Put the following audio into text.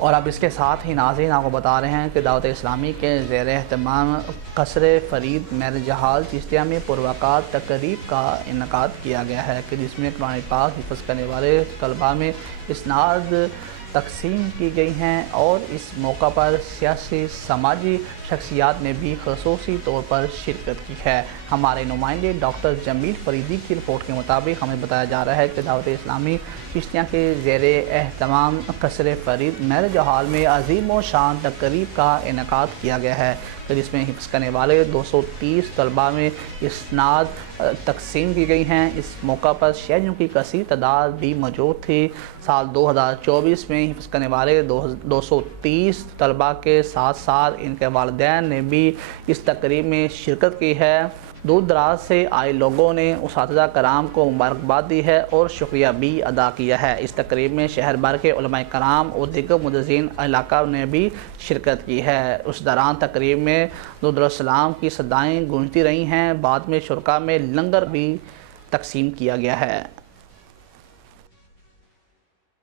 اور اب اس کے ساتھ ہی ناظرین آپ کو بتا رہے ہیں کہ دعوت اسلامی کے زیر اہتمام قصر فرید میر جہال چشتیہ میں پروقات تقریب کا انعقاد کیا گیا ہے کہ جس میں قرآن پاک حفظ کرنے والے طلباء میں اسناد تقسیم کی گئی ہیں اور اس موقع پر سیاسی سماجی شخصیات نے بھی خصوصی طور پر شرکت کی ہے۔ ہمارے نمائندے ڈاکٹر جمیل فریدی کی رپورٹ کے مطابق ہمیں بتایا جا رہا ہے کہ دعوت اسلامی چشتیہ کے زیر اہتمام قصر فرید میر جہال میں عظیم و شان تقریب کا انعقاد کیا گیا ہے جس میں حفظ کرنے والے 230 طلباء میں اسناد تقسیم کی گئی ہیں۔ اس موقع پر شہریوں کی کثیر تعداد بھی موجود تھی۔ سال 2024 میں حفظ کرنے والے 230 طلباء کے ساتھ ساتھ ان کے والدین نے بھی اس تقریب میں شرکت کی ہے۔ دور دراز سے آئے لوگوں نے اساتذہ کرام کو مبارکباد دی ہے اور شکریہ بھی ادا کیا ہے۔ اس تقریب میں شہر بھر کے علماء کرام اور دیگر مدرسین علاقہ نے بھی شرکت کی ہے۔ اس دوران تقریب میں درود السلام کی صدائیں گونجتی رہی ہیں۔ بعد میں شرکاء میں لنگر بھی تقسیم کیا گیا ہے۔